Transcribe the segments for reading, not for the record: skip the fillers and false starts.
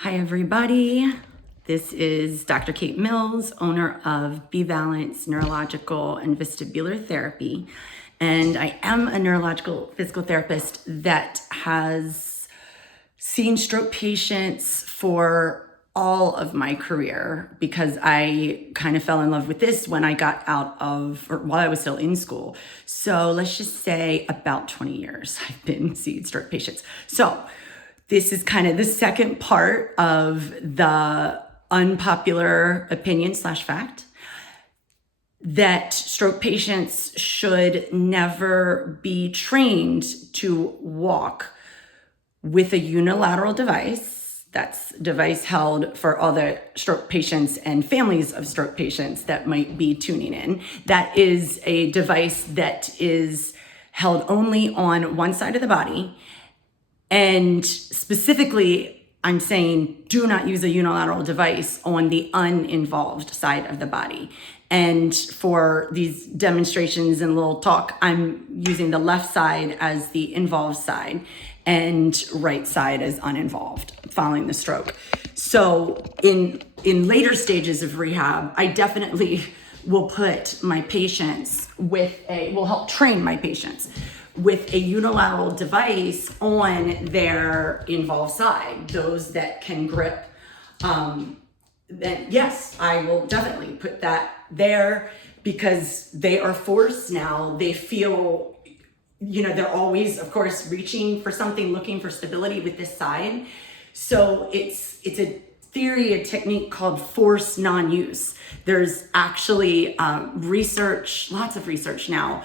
Hi everybody, this is Dr. Kate Mills, owner of B-Balance Neurological and Vestibular Therapy, and I am a neurological physical therapist that has seen stroke patients for all of my career because I kind of fell in love with this when I got out of, or while I was still in school. So let's just say about 20 years I've been seeing stroke patients. So this is kind of the second part of the unpopular opinion / fact that stroke patients should never be trained to walk with a unilateral device. That's a device held for all the stroke patients and families of stroke patients that might be tuning in. That is a device that is held only on one side of the body. And specifically, I'm saying do not use a unilateral device on the uninvolved side of the body. And for these demonstrations and little talk, I'm using the left side as the involved side and right side as uninvolved following the stroke. So in later stages of rehab, I definitely will put my patients will help train my patients with a unilateral device on their involved side, those that can grip. Then yes, I will definitely put that there because they are forced now. They feel, they're always, of course, reaching for something, looking for stability with this side. So it's a theory, a technique called forced non-use. There's actually research, lots of research now,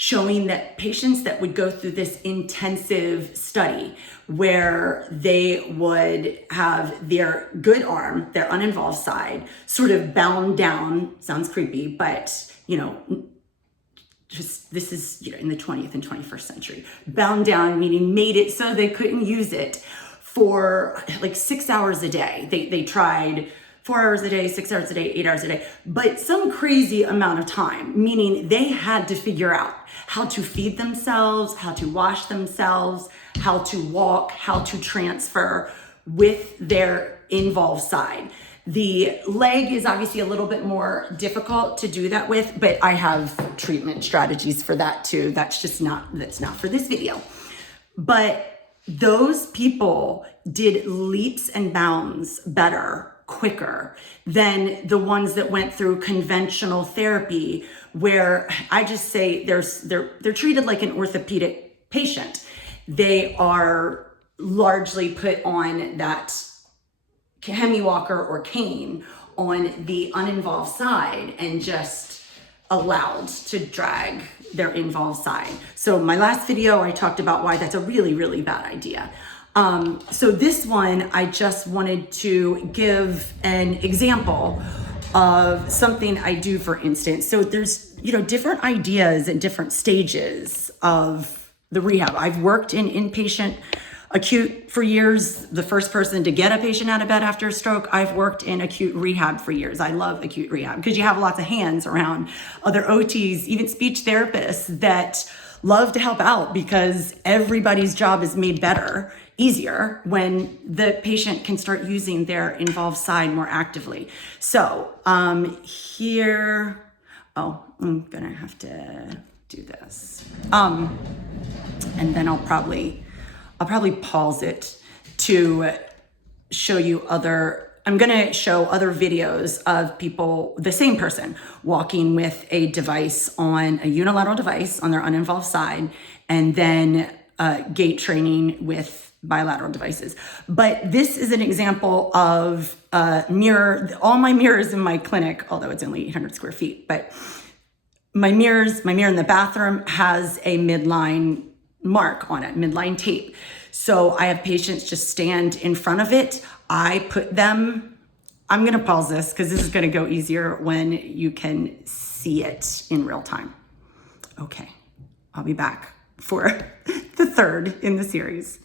showing that patients that would go through this intensive study where they would have their good arm, their uninvolved side, sort of bound down, sounds creepy, but just this is in the 20th and 21st century. Bound down, meaning made it so they couldn't use it for like 6 hours a day. They tried 4 hours a day, 6 hours a day, 8 hours a day, but some crazy amount of time, meaning they had to figure out how to feed themselves, how to wash themselves, how to walk, how to transfer with their involved side. The leg is obviously a little bit more difficult to do that with, but I have treatment strategies for that too. That's not for this video. But those people did leaps and bounds better, quicker than the ones that went through conventional therapy, where I just say they're treated like an orthopedic patient. They are largely put on that hemi walker or cane on the uninvolved side and just allowed to drag their involved side. So my last video, I talked about why that's a really, really bad idea. So this one, I just wanted to give an example of something I do, for instance. So there's, different ideas at different stages of the rehab. I've worked in inpatient acute for years, the first person to get a patient out of bed after a stroke. I've worked in acute rehab for years. I love acute rehab because you have lots of hands around, other OTs, even speech therapists that love to help out because everybody's job is made better, easier when the patient can start using their involved side more actively. So here, I'm gonna have to do this. And then I'll probably pause it to show you I'm gonna show other videos of people, the same person, walking with a device on a unilateral device on their uninvolved side, and then gait training with bilateral devices. But this is an example of a mirror. All my mirrors in my clinic, although it's only 800 square feet, but my mirror in the bathroom has a midline mark on it, midline tape. So I have patients just stand in front of it. I'm gonna pause this because this is gonna go easier when you can see it in real time. Okay, I'll be back for the third in the series.